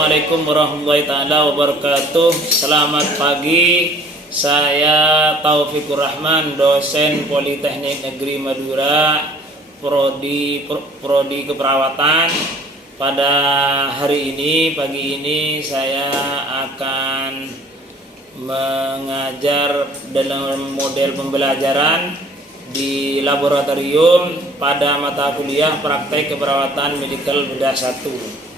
Assalamualaikum warahmatullahi taala wabarakatuh. Selamat pagi. Saya Taufikur Rahman, dosen Politeknik Negeri Madura, prodi keperawatan. Pada hari ini, pagi ini saya akan mengajar dalam model pembelajaran di laboratorium pada mata kuliah praktek keperawatan medikal bedah 1.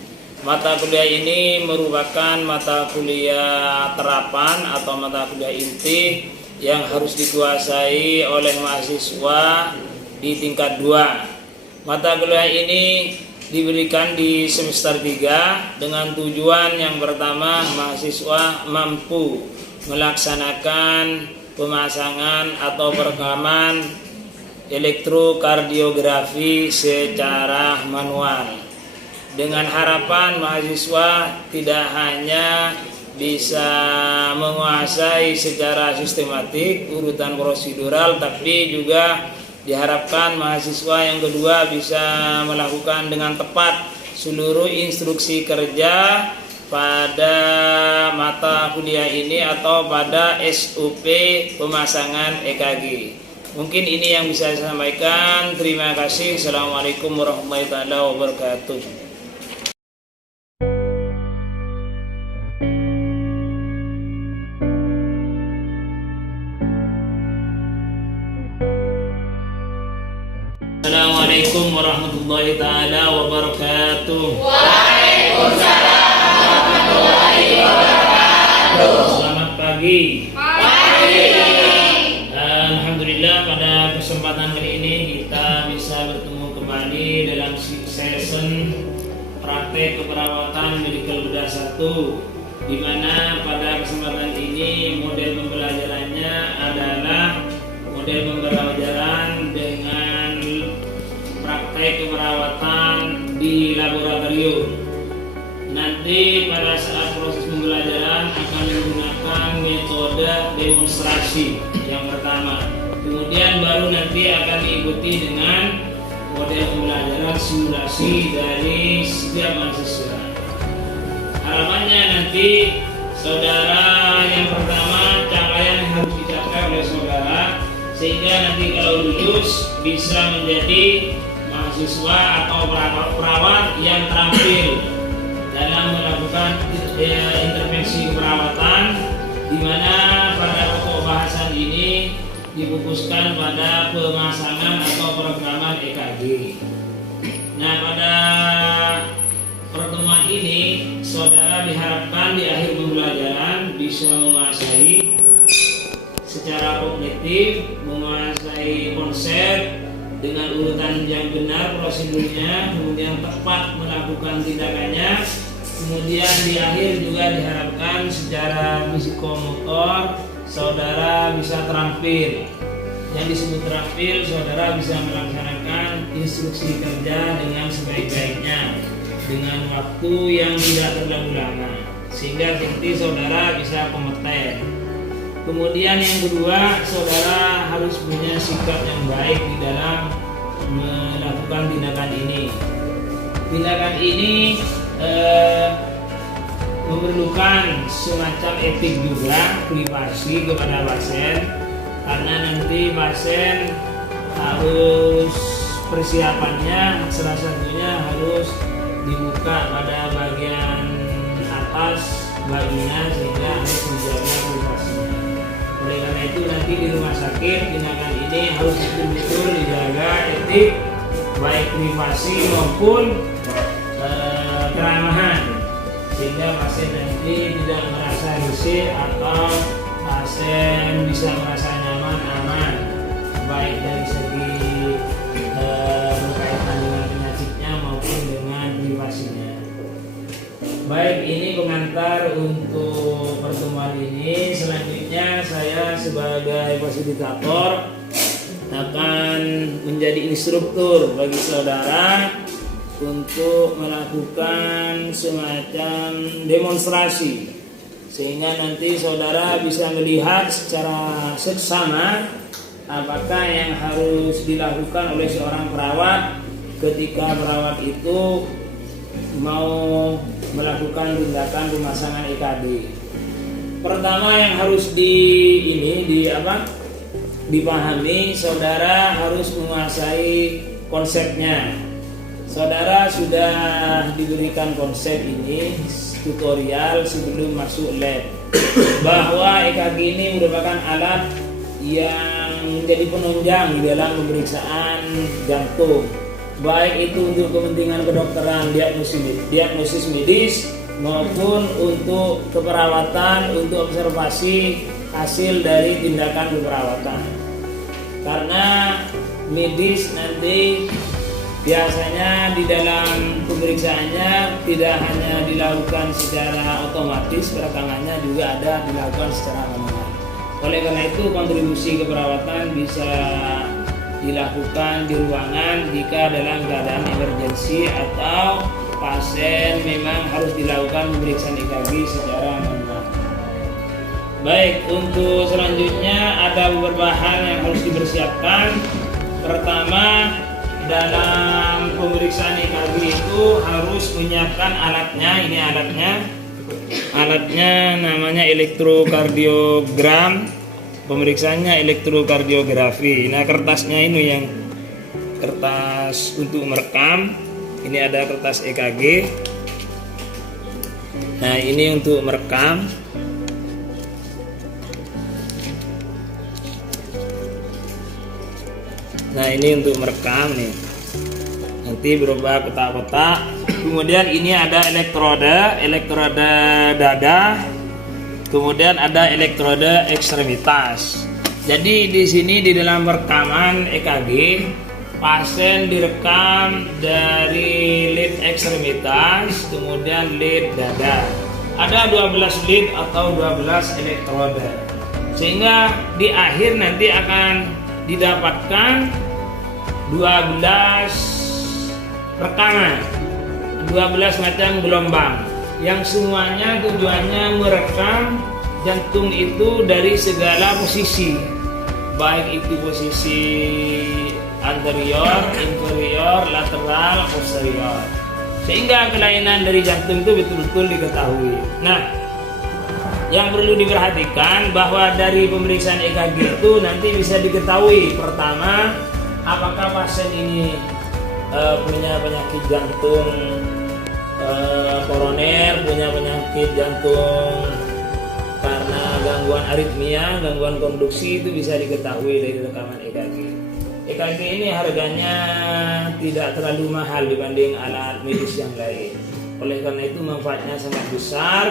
Mata kuliah ini merupakan mata kuliah terapan atau mata kuliah inti yang harus dikuasai oleh mahasiswa di tingkat 2. Mata kuliah ini diberikan di semester 3 dengan tujuan yang pertama, mahasiswa mampu melaksanakan pemasangan atau perekaman elektrokardiografi secara manual, dengan harapan mahasiswa tidak hanya bisa menguasai secara sistematik urutan prosedural, tapi juga diharapkan mahasiswa yang kedua bisa melakukan dengan tepat seluruh instruksi kerja pada mata kuliah ini atau pada SOP pemasangan EKG. Mungkin ini yang bisa saya sampaikan. Terima kasih. Assalamualaikum warahmatullahi wabarakatuh. Assalamualaikum warahmatullahi taala wabarakatuh. Waalaikumsalam warahmatullahi wabarakatuh. Selamat pagi. Pagi. Alhamdulillah, pada kesempatan kali ini kita bisa bertemu kembali dalam session praktek keperawatan medikal bedah 1, di mana pada kesempatan ini model pembelajarannya adalah model pembelajaran dengan praktek keperawatan di laboratorium. Nanti pada saat proses pembelajaran akan menggunakan metode demonstrasi yang pertama. Kemudian baru nanti akan diikuti dengan model pembelajaran simulasi dari setiap mahasiswa. Harapannya nanti saudara yang pertama, capaian yang harus dicapai oleh saudara sehingga nanti kalau lulus bisa menjadi mahasiswa atau perawat yang terampil dalam melakukan intervensi keperawatan, di mana pada pokok bahasan ini difokuskan pada pemasangan atau perekaman EKG. Nah, pada pertemuan ini saudara diharapkan di akhir pembelajaran bisa menguasai secara kognitif, menguasai konsep dengan urutan yang benar prosedurnya, kemudian tepat melakukan tindakannya. Kemudian di akhir juga diharapkan secara psikomotor saudara bisa terampil. Yang disebut terampil, saudara bisa melaksanakan instruksi kerja dengan sebaik-baiknya, dengan waktu yang tidak terlalu lama, sehingga nanti saudara bisa kompeten. Kemudian yang kedua, saudara harus punya sikap yang baik di dalam melakukan tindakan ini. Tindakan ini memerlukan semacam etik juga, privasi kepada pasien, karena nanti pasien harus persiapannya salah satunya harus dibuka pada bagian atas baginya sehingga harus dijaga privasinya. Oleh karena itu nanti di rumah sakit tindakan ini harus betul-betul dijaga etik, baik privasi maupun keramahan, sehingga pasien nanti tidak merasa risih atau pasien bisa merasa nyaman, aman, baik dari segi berkaitan dengan penyakitnya maupun dengan privasinya. Baik, ini pengantar untuk pertemuan ini. Selanjutnya saya sebagai fasilitator akan menjadi instruktur bagi saudara untuk melakukan semacam demonstrasi, sehingga nanti saudara bisa melihat secara seksama apakah yang harus dilakukan oleh seorang perawat ketika perawat itu mau melakukan tindakan pemasangan EKG. Pertama yang harus dipahami, saudara harus menguasai konsepnya. Saudara sudah diberikan konsep ini tutorial sebelum masuk lab, bahwa EKG ini merupakan alat yang menjadi penunjang di dalam pemeriksaan jantung, baik itu untuk kepentingan kedokteran, diagnosis medis, maupun untuk keperawatan, untuk observasi hasil dari tindakan keperawatan. Karena medis nanti biasanya di dalam pemeriksaannya tidak hanya dilakukan secara otomatis, belakangannya juga ada dilakukan secara manual. Oleh karena itu kontribusi keperawatan bisa dilakukan di ruangan jika dalam keadaan emergensi atau pasien memang harus dilakukan pemeriksaan EKG secara manual. Baik, untuk selanjutnya ada beberapa hal yang harus dipersiapkan. Pertama, dalam pemeriksaan EKG itu harus menyiapkan alatnya. Ini alatnya namanya elektrokardiogram. Pemeriksaannya elektrokardiografi. Nah, kertasnya ini yang kertas untuk merekam. Ini ada kertas EKG. Nah, ini untuk merekam. Nah, ini untuk merekam nih. Nanti berubah kotak-kotak. Kemudian ini ada elektrode dada. Kemudian ada elektrode ekstremitas. Jadi di sini di dalam rekaman EKG, pasien direkam dari lead ekstremitas, kemudian lead dada. Ada 12 lead atau 12 elektrode. Sehingga di akhir nanti akan didapatkan 12 rekaman, 12 macam gelombang, yang semuanya tujuannya merekam jantung itu dari segala posisi, baik itu posisi anterior, inferior, lateral, posterior, sehingga kelainan dari jantung itu betul-betul diketahui. Nah, yang perlu diperhatikan bahwa dari pemeriksaan EKG itu nanti bisa diketahui, pertama, apakah pasien ini punya penyakit jantung koroner, punya penyakit jantung karena gangguan aritmia, gangguan konduksi, itu bisa diketahui dari rekaman EKG. EKG ini harganya tidak terlalu mahal dibanding alat medis yang lain. Oleh karena itu manfaatnya sangat besar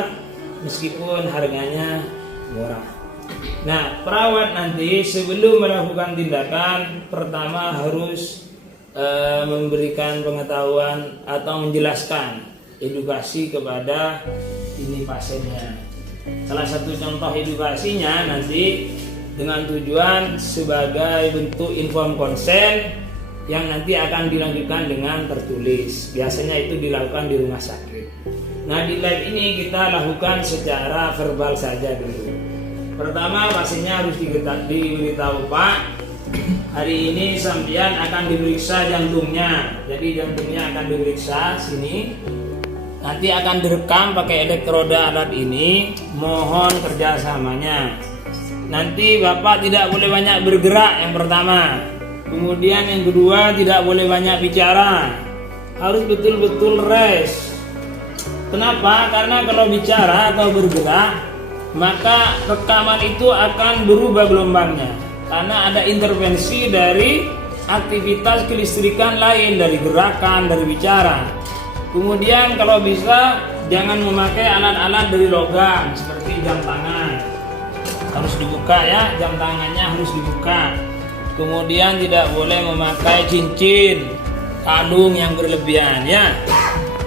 meskipun harganya murah. Nah, perawat nanti sebelum melakukan tindakan pertama harus memberikan pengetahuan atau menjelaskan edukasi kepada ini pasiennya. Salah satu contoh edukasinya nanti dengan tujuan sebagai bentuk inform konsen yang nanti akan dilanjutkan dengan tertulis. Biasanya itu dilakukan di rumah sakit. Nah, di lab ini kita lakukan secara verbal saja dulu. Pertama, pasiennya harus diberitahu, Pak, hari ini sampean akan diperiksa jantungnya. Jadi jantungnya akan diperiksa sini. Nanti akan direkam pakai elektroda alat ini. Mohon kerjasamanya. Nanti Bapak tidak boleh banyak bergerak yang pertama. Kemudian yang kedua, tidak boleh banyak bicara. Harus betul-betul rest. Kenapa? Karena kalau bicara atau bergerak, maka rekaman itu akan berubah gelombangnya. Karena ada intervensi dari aktivitas kelistrikan lain, dari gerakan, dari bicara. Kemudian kalau bisa jangan memakai alat-alat dari logam seperti jam tangan. Harus dibuka ya, jam tangannya harus dibuka. Kemudian tidak boleh memakai cincin, kalung yang berlebihan ya.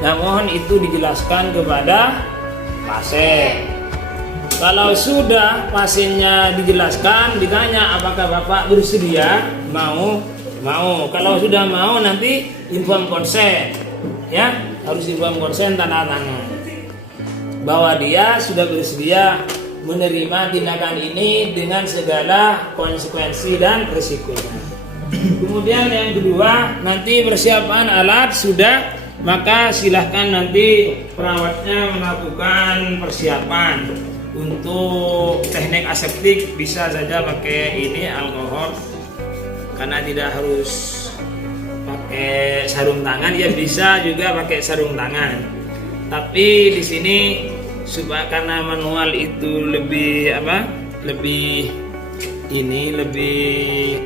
Nah, mohon itu dijelaskan kepada pasien. Kalau sudah pasiennya dijelaskan, ditanya apakah Bapak bersedia, mau. Kalau sudah mau nanti inform konsen, ya harus inform konsen tanda tangan bahwa dia sudah bersedia menerima tindakan ini dengan segala konsekuensi dan risikonya. Kemudian yang kedua, nanti persiapan alat sudah maka silahkan nanti perawatnya melakukan persiapan untuk teknik aseptik. Bisa saja pakai ini alkohol, karena tidak harus pakai sarung tangan, ya bisa juga pakai sarung tangan. Tapi di sini supaya karena manual itu lebih lebih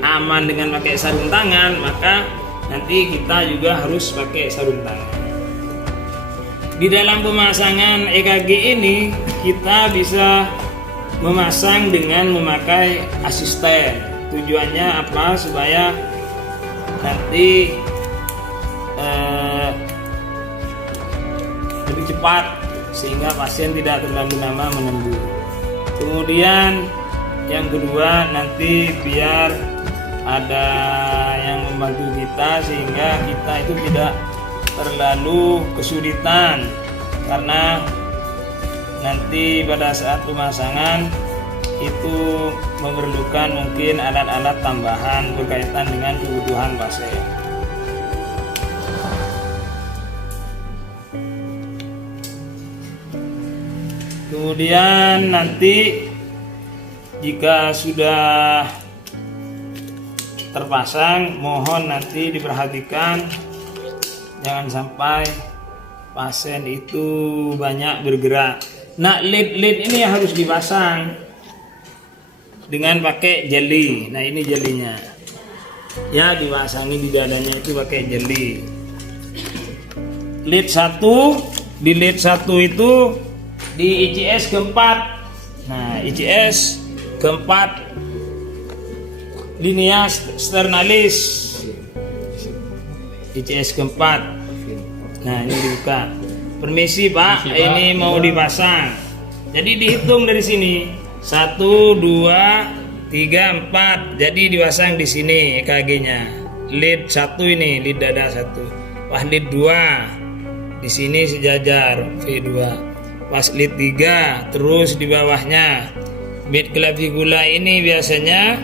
aman dengan pakai sarung tangan, maka nanti kita juga harus pakai sarung tangan. Di dalam pemasangan EKG ini kita bisa memasang dengan memakai asisten. Tujuannya apa? Supaya nanti lebih cepat, sehingga pasien tidak terlalu lama menunggu. Kemudian yang kedua, nanti biar ada yang membantu kita sehingga kita itu tidak terlalu kesulitan, karena nanti pada saat pemasangan itu memerlukan mungkin alat-alat tambahan berkaitan dengan kebutuhan pasien. Kemudian nanti jika sudah terpasang, mohon nanti diperhatikan jangan sampai pasien itu banyak bergerak. Nah, lid ini harus dipasang dengan pakai jeli. Nah, ini jelinya. Ya, dipasangi di dadanya itu pakai jeli. Lid 1, di lid 1 itu di ICS keempat. Nah, ICS keempat linea sternalis, ICS keempat. Nah, ini dibuka. Permisi Pak, ini mau dipasang. Jadi dihitung dari sini 1, 2, 3, 4. Jadi dipasang di sini EKG-nya. Lead 1 ini, lead dada 1. Pas lead 2 di sini sejajar V2. Pas lead 3 terus di bawahnya. Mid clavicula ini biasanya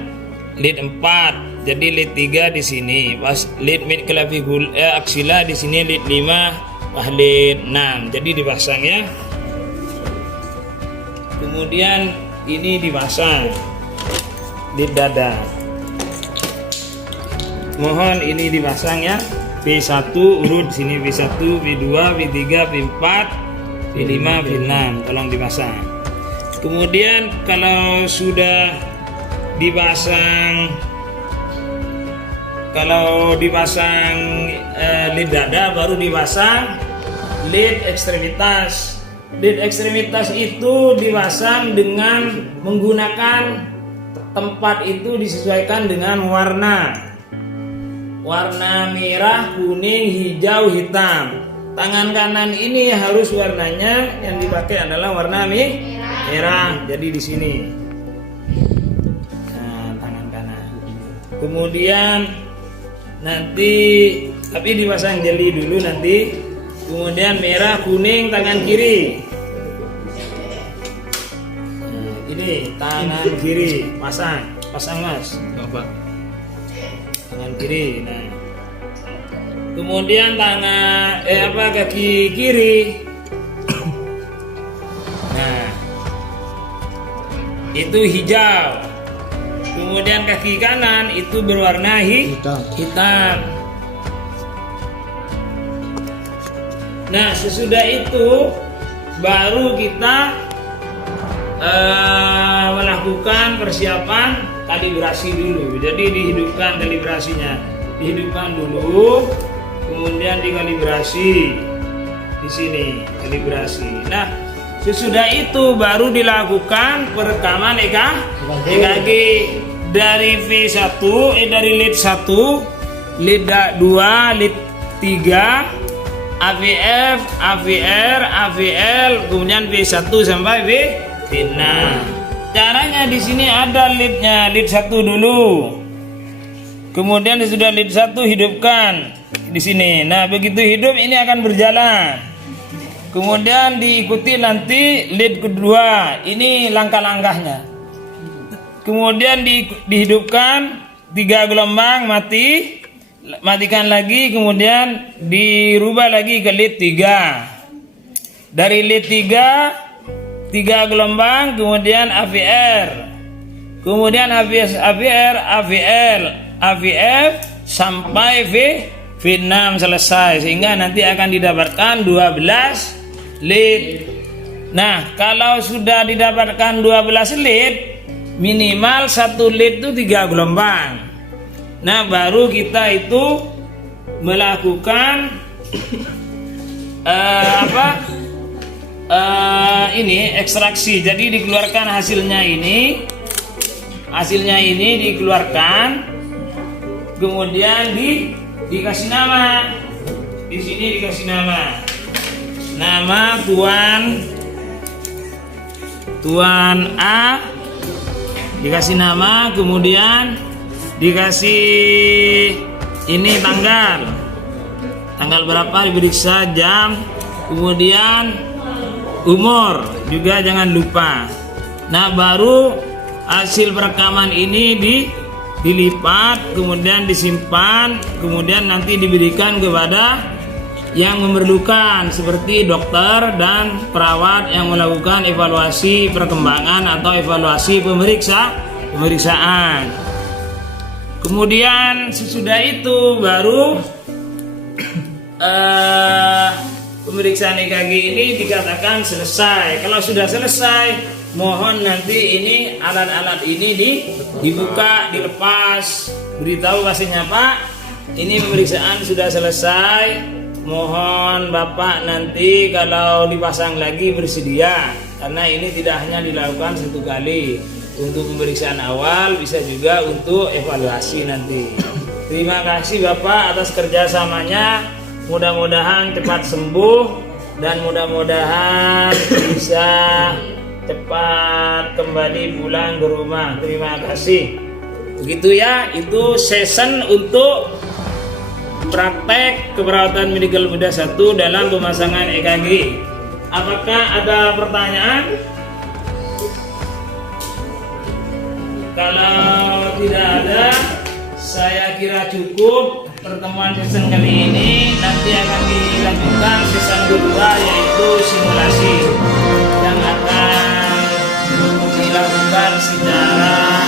lead 4, jadi lead 3 di sini. Pas lead mid clavicula axilla di sini lead 5, pas lead 6. Jadi dipasang ya. Kemudian ini dipasang lead dada. Mohon ini dipasang ya. V1 urut sini, V1, V2, V3, V4, V5, V6. Tolong dipasang. Kemudian kalau sudah dipasang, lid dada, baru dipasang lid ekstremitas. Lid ekstremitas itu dipasang dengan menggunakan tempat itu disesuaikan dengan warna merah, kuning, hijau, hitam. Tangan kanan ini harus warnanya yang dipakai adalah warna merah. Jadi di sini. Nah, tangan kanan. Kemudian nanti tapi dipasang jeli dulu nanti. Kemudian merah, kuning tangan kiri. Nah, ini tangan kiri pasang Mas. Tangan kiri. Nah. Kemudian tangan kaki kiri. Nah, itu hijau. Kemudian kaki kanan itu berwarna hitam. Nah, sesudah itu baru kita melakukan persiapan kalibrasi dulu. Jadi dihidupkan kalibrasinya. Dihidupkan dulu. Kemudian dikalibrasi di sini, kalibrasi. Nah, sesudah itu baru dilakukan perekaman EKG dari V1, dari lead 1, lead 2, lead 3, AVF, AVR, AVL, kemudian V1 sampai V6. Caranya di sini ada leadnya, lead 1 dulu. Kemudian sudah lead 1 hidupkan di sini. Nah, begitu hidup ini akan berjalan. Kemudian diikuti nanti lead kedua. Ini langkah-langkahnya. Kemudian dihidupkan 3 gelombang mati. matikan lagi, kemudian dirubah lagi ke lead 3. Dari lead 3 gelombang, kemudian AVR, kemudian AVR, AVF sampai V6 selesai, sehingga nanti akan didapatkan 12 lead. Nah, kalau sudah didapatkan 12 lead, minimal 1 lead itu 3 gelombang. Nah, baru kita itu melakukan ini ekstraksi. Jadi dikeluarkan hasilnya ini dikeluarkan, kemudian dikasih nama. Di sini dikasih nama Tuan A, dikasih nama, kemudian dikasih ini tanggal berapa diperiksa, jam, kemudian umur juga jangan lupa. Nah, baru hasil perekaman ini dilipat, kemudian disimpan, kemudian nanti diberikan kepada yang memerlukan, seperti dokter dan perawat yang melakukan evaluasi perkembangan atau evaluasi pemeriksaan. Kemudian sesudah itu baru pemeriksaan EKG ini dikatakan selesai. Kalau sudah selesai, mohon nanti ini alat-alat ini dibuka, dilepas, beritahu pasiennya, Pak, ini pemeriksaan sudah selesai. Mohon Bapak nanti kalau dipasang lagi bersedia, karena ini tidak hanya dilakukan 1 kali. Untuk pemeriksaan awal, bisa juga untuk evaluasi nanti. Terima kasih Bapak atas kerjasamanya. Mudah-mudahan cepat sembuh dan mudah-mudahan bisa cepat kembali pulang ke rumah. Terima kasih. Begitu ya, itu session untuk praktek keperawatan medikal bedah 1 dalam pemasangan EKG. Apakah ada pertanyaan? Kalau tidak ada, saya kira cukup pertemuan session kali ini. Nanti akan dilanjutkan session kedua, yaitu simulasi yang akan dilakukan secara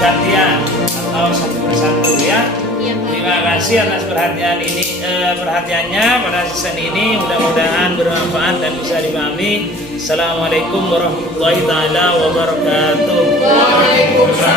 gantian atau satu persatu ya. Terima kasih atas perhatiannya pada session ini. Mudah-mudahan bermanfaat dan bisa dipahami. Assalamualaikum warahmatullahi taala wabarakatuh. Waalaikumsalam.